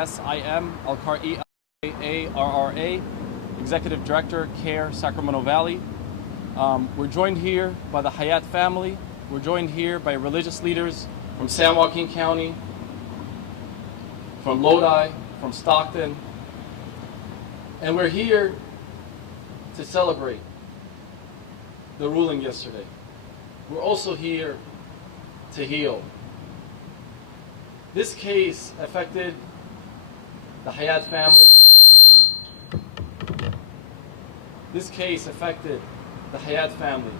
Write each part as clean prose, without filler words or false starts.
Asim Al-Karra, Executive Director, CARE, Sacramento Valley. We're joined here by the Hayat family. We're joined here by religious leaders from San Joaquin County, from Lodi, from Stockton. And we're here to celebrate the ruling yesterday. We're also here to heal. This case affected the Hayat family. This case affected the Hayat family,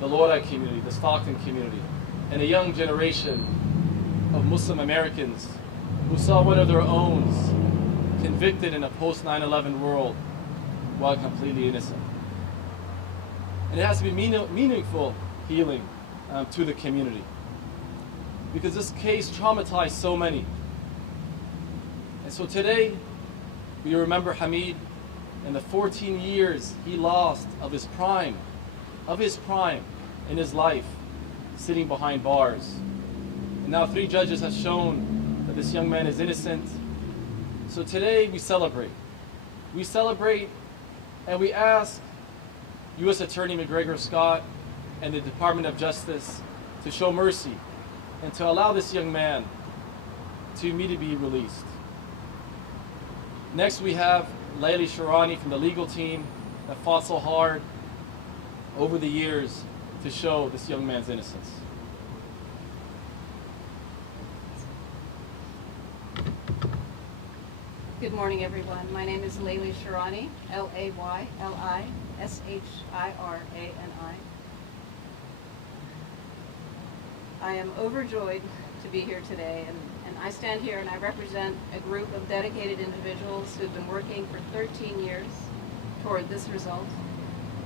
the Lodi community, the Stockton community, and a young generation of Muslim Americans who saw one of their own convicted in a post-9/11 world while completely innocent. And it has to be meaningful healing to the community, because this case traumatized so many. And so today, we remember Hamid and the 14 years he lost of his prime in his life, sitting behind bars. And now 3 judges have shown that this young man is innocent. So today we celebrate. We celebrate and we ask U.S. Attorney McGregor Scott and the Department of Justice to show mercy and to allow this young man to immediately be released. Next we have Layli Sharani from the legal team that fought so hard over the years to show this young man's innocence. Good morning, everyone. My name is Layli Sharani, Layli Shirani. I am overjoyed to be here today, and I stand here and I represent a group of dedicated individuals who've been working for 13 years toward this result.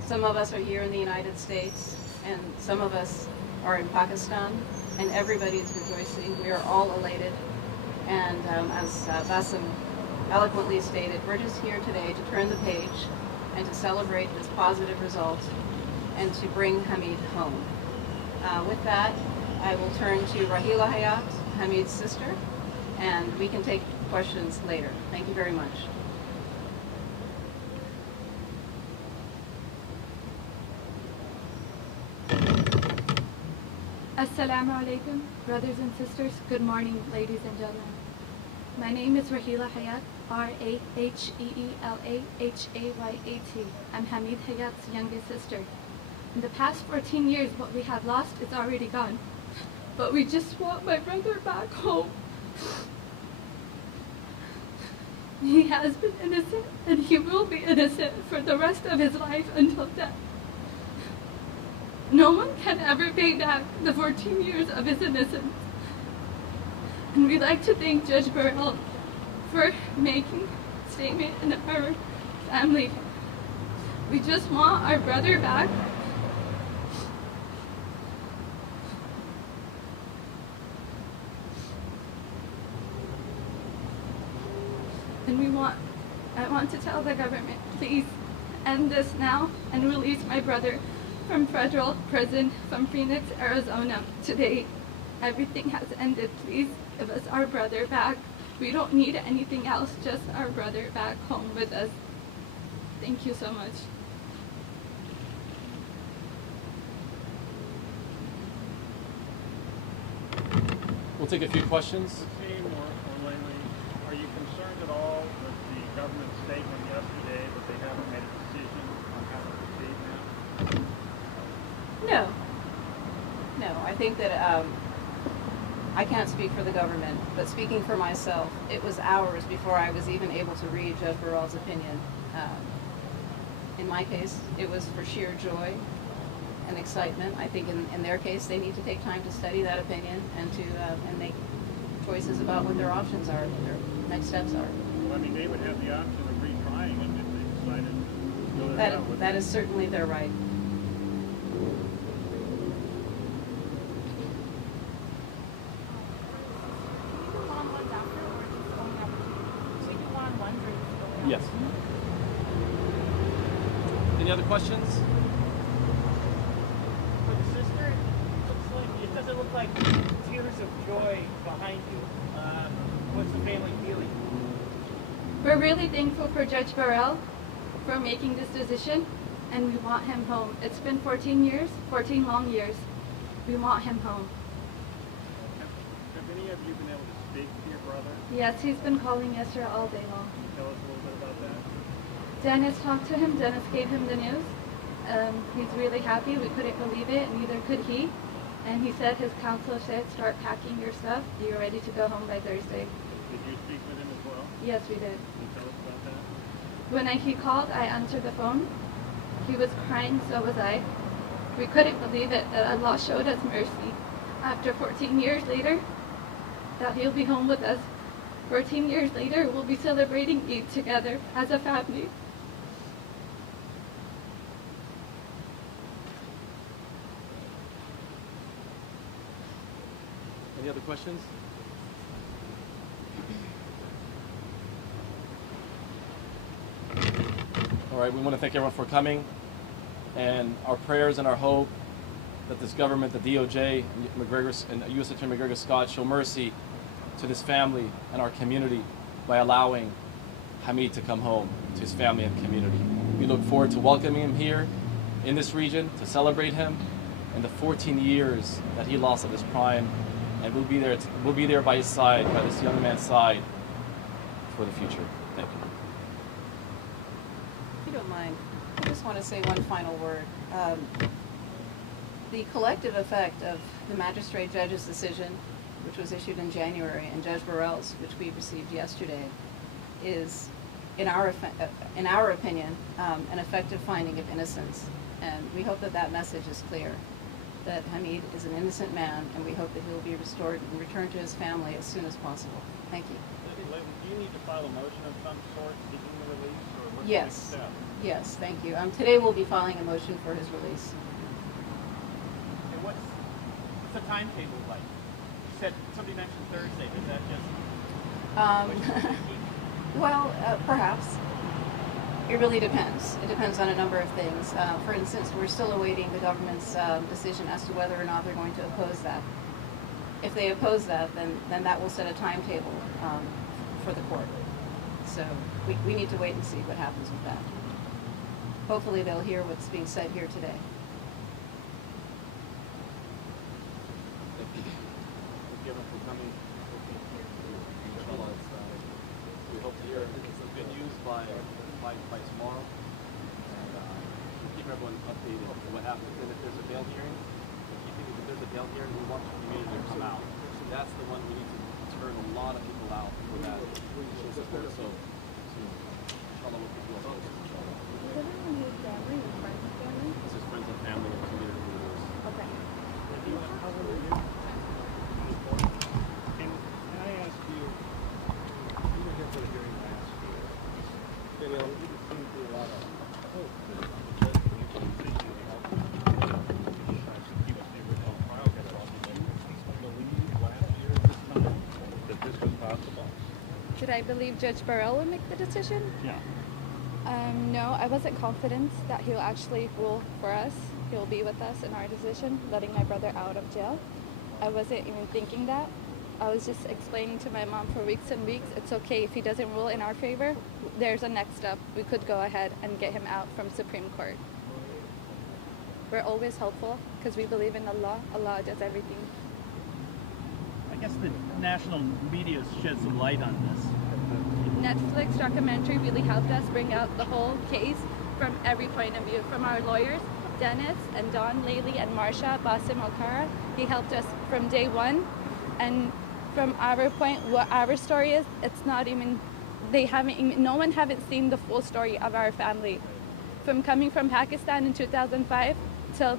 Some of us are here in the United States, and some of us are in Pakistan, and everybody is rejoicing. We are all elated, and as Bassem eloquently stated, we're just here today to turn the page and to celebrate this positive result and to bring Hamid home. With that, I will turn to Rahila Hayat, Hamid's sister, and we can take questions later. Thank you very much. Assalamu alaikum, brothers and sisters. Good morning, ladies and gentlemen. My name is Rahila Hayat, Raheelahayat. I'm Hamid Hayat's youngest sister. In the past 14 years, what we have lost is already gone. But we just want my brother back home. He has been innocent, and he will be innocent for the rest of his life until death. No one can ever pay back the 14 years of his innocence. And we'd like to thank Judge Burrell for making a statement in our family. We just want our brother back. And I want to tell the government, please end this now and release my brother from federal prison from Phoenix, Arizona. Today, everything has ended. Please give us our brother back. We don't need anything else, just our brother back home with us. Thank you so much. We'll take a few questions. Are you concerned at all with the government's statement yesterday that they haven't made a decision on how to proceed now? No, I think that I can't speak for the government, but speaking for myself, it was hours before I was even able to read Judge Burrell's opinion. In my case, it was for sheer joy and excitement. I think in their case, they need to take time to study that opinion and to and make choices about what their options are, what their next steps are. Well, I mean, they would have the option of retrying it if they decided to go that route. That is certainly their right. Yes. Any other questions? For the sister, it doesn't look like tears of joy behind you. What's the family feeling? We're really thankful for Judge Burrell for making this decision, and we want him home. It's been 14 years, 14 long years. We want him home. Have any of you been able to speak to your brother? Yes, he's been calling Yasser all day long. Can you tell us a little bit about that? Dennis talked to him. Dennis gave him the news. He's really happy. We couldn't believe it, and neither could he. And he said his counselor said, start packing your stuff. You're ready to go home by Thursday. Did you speak with him as well? Yes, we did. Can you tell us about that? When he called, I answered the phone. He was crying, so was I. We couldn't believe it, that Allah showed us mercy. After 14 years later, that he'll be home with us. 14 years later, we'll be celebrating Eid together as a family. Any other questions? All right, we want to thank everyone for coming, and our prayers and our hope that this government, the DOJ, and U.S. Attorney McGregor Scott show mercy to this family and our community by allowing Hamid to come home to his family and community. We look forward to welcoming him here in this region to celebrate him and the 14 years that he lost of his prime, and we'll be there by his side, by this young man's side, for the future. Thank you. If you don't mind, I just want to say one final word. The collective effect of the magistrate judge's decision, which was issued in January, and Judge Burrell's, which we received yesterday, is, in our opinion, an effective finding of innocence. And we hope that that message is clear, that Hamid is an innocent man, and we hope that he will be restored and returned to his family as soon as possible. Thank you. Do you need to file a motion of some sort seeking the release, or what's Yes. the next step? Yes, thank you. Today we'll be filing a motion for his release. And what's the timetable like? You said somebody mentioned Thursday. Is that just? Well, perhaps. It really depends. It depends on a number of things. For instance, we're still awaiting the government's decision as to whether or not they're going to oppose that. If they oppose that, then that will set a timetable for the court. So we need to wait and see what happens with that. Hopefully they'll hear what's being said here today. Thank you. Thank you everyone for coming. Inshallah, we hope to hear some good news by tomorrow. And we'll keep everyone updated on what happens. And if there's a bail hearing, if there's a bail hearing, we want the community to come out. That's the one we need to turn a lot of people out for that. So inshallah, we'll keep you updated. This is friends and family and community leaders. Okay. Can I ask you, you were here for the hearing last year. Daniel, you seem to be a lot of hope that the judge will make a decision to help keep us the original trial schedule. Believe last year at this time that this was possible? Did I believe Judge Burrell would make the decision? Yeah. No, I wasn't confident that he'll actually rule for us. He'll be with us in our decision, letting my brother out of jail. I wasn't even thinking that. I was just explaining to my mom for weeks and weeks, it's okay if he doesn't rule in our favor. There's a next step. We could go ahead and get him out from Supreme Court. We're always hopeful because we believe in Allah. Allah does everything. I guess the national media shed some light on this. Netflix documentary really helped us bring out the whole case from every point of view, from our lawyers, Dennis and Don Laley and Marsha Basim Okara. He helped us from day one, and from our point, what our story is, it's not even, no one haven't seen the full story of our family. From coming from Pakistan in 2005 till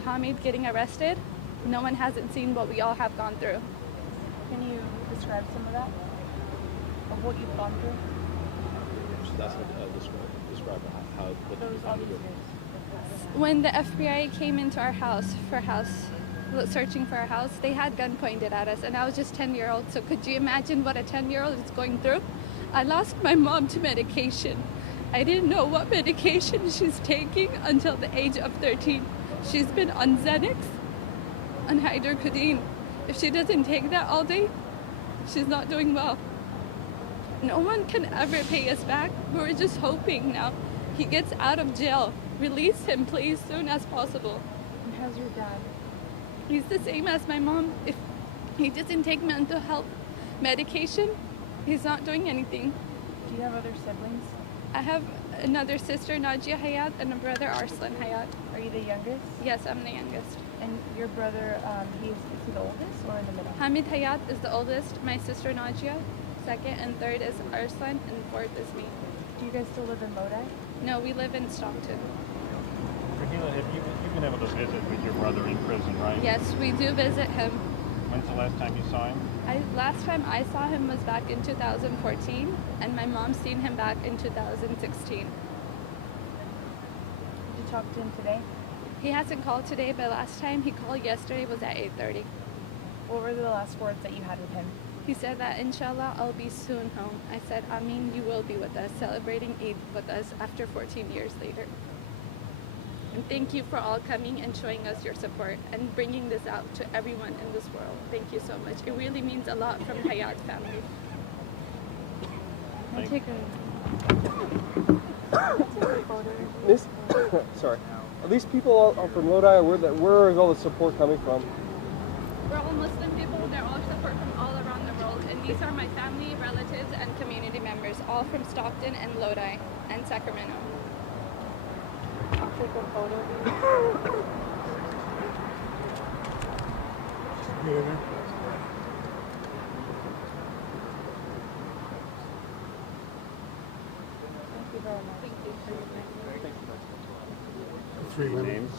Hamid getting arrested, no one hasn't seen what we all have gone through. Can you describe some of that? Of what you've gone through? That's describe how what Those you found to do. When the FBI came into our house searching for our house, they had gun pointed at us, and I was just 10-year-old. So could you imagine what a 10-year-old is going through? I lost my mom to medication. I didn't know what medication she's taking until the age of 13. She's been on Xanax, on hydrocodone. If she doesn't take that all day, she's not doing well. No one can ever pay us back. We're just hoping now he gets out of jail. Release him, please, soon as possible. And how's your dad? He's the same as my mom. If he doesn't take mental health medication, he's not doing anything. Do you have other siblings? I have another sister, Nadia Hayat, and a brother, Arslan Hayat. Are you the youngest? Yes, I'm the youngest. And your brother, is he the oldest or in the middle? Hamid Hayat is the oldest, my sister Nadia, second and third is Arslan, and fourth is me. Do you guys still live in Lodi? No, we live in Stockton. Rahila, have you've been able to visit with your brother in prison, right? Yes, we do visit him. When's the last time you saw him? Last time I saw him was back in 2014, and my mom seen him back in 2016. Did you talk to him today? He hasn't called today, but last time he called yesterday was at 8:30. What were the last words that you had with him? He said that inshallah I'll be soon home. I said, Amin, you will be with us, celebrating Eid with us after 14 years later. And thank you for all coming and showing us your support and bringing this out to everyone in this world. Thank you so much. It really means a lot from Hayat family. I'll take a photo. This, sorry. Are these people all from Lodi? Where is all the support coming from? We're all Muslim people. They're all support from all around the world. And these are my family, relatives, and community members, all from Stockton and Lodi and Sacramento. I'll take a photo. Thank you very much. Thank you. Three names.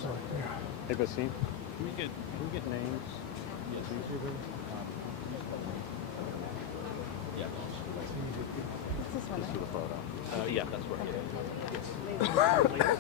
Hey, Basim. Can we get names? Yes. Yeah. It's this one. Just for the photo. Yeah, that's right. Yeah. Yes.